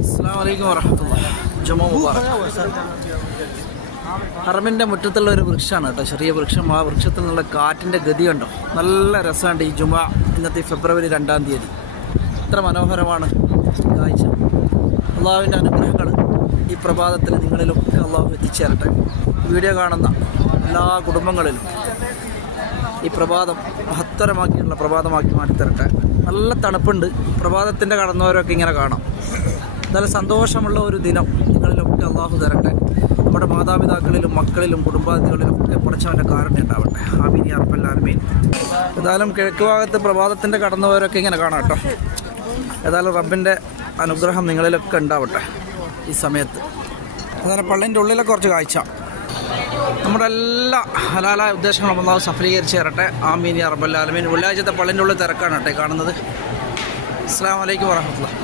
അസ്സലാമു വറഹ്മത്തുള്ളാഹി. ജുമാ മുബാറക്. ഹറമിൻ്റെ മുറ്റത്തുള്ള ഒരു വൃക്ഷമാണ് കേട്ടോ, ചെറിയ വൃക്ഷം. ആ വൃക്ഷത്തിൽ നിന്നുള്ള കാറ്റിൻ്റെ ഗതി കണ്ടോ, നല്ല രസമുണ്ട്. ഈ ജുമാ ഇന്നത്തെ ഫെബ്രുവരി 2-ാം തീയതി എത്ര മനോഹരമാണ് കാഴ്ച. അള്ളാഹുവിൻ്റെ അനുഗ്രഹങ്ങൾ ഈ പ്രഭാതത്തിൽ നിങ്ങളിലൊക്കെ അള്ളാഹു എത്തിച്ചേരട്ടെ. വീഡിയോ കാണുന്ന എല്ലാ കുടുംബങ്ങളിലും ഈ പ്രഭാതം മഹത്തരമാക്കിയുള്ള പ്രഭാതമാക്കി മാറ്റിത്തരട്ടെ. നല്ല തണുപ്പുണ്ട്. പ്രഭാതത്തിൻ്റെ കടന്നവരൊക്കെ ഇങ്ങനെ കാണാം. നല്ല സന്തോഷമുള്ള ഒരു ദിനം നിങ്ങളിലൊക്കെ അള്ളാഹു തരട്ടെ. നമ്മുടെ മാതാപിതാക്കളിലും മക്കളിലും കുടുംബാദികളിലും ഒക്കെ പഠിച്ചവൻ്റെ കാരുണ്യം ഉണ്ടാവട്ടെ. ആമീൻ യാ റബ്ബൽ ആലമീൻ. ഏതായാലും കിഴക്ക് ഭാഗത്ത് പ്രഭാതത്തിൻ്റെ കടന്നവരൊക്കെ ഇങ്ങനെ കാണാം കേട്ടോ. ഏതായാലും റബ്ബിൻ്റെ അനുഗ്രഹം നിങ്ങളിലൊക്കെ ഉണ്ടാവട്ടെ ഈ സമയത്ത്. അതുപോലെ പള്ളിൻ്റെ ഉള്ളിലെ കുറച്ച് കാഴ്ച. നമ്മുടെ എല്ലാ ഹലാലായ ഉദ്ദേശങ്ങളും അള്ളാഹു സഫലീകരിച്ച് തരട്ടെ. ആമീൻ യാ റബ്ബൽ ആലമീൻ. വെള്ളിയാഴ്ചത്തെ പള്ളിൻ്റെ ഉള്ളിൽ തിരക്കാണ് കേട്ടോ കാണുന്നത്. അസ്സലാമു അലൈക്കും വറഹ്മത്തുള്ളാഹി.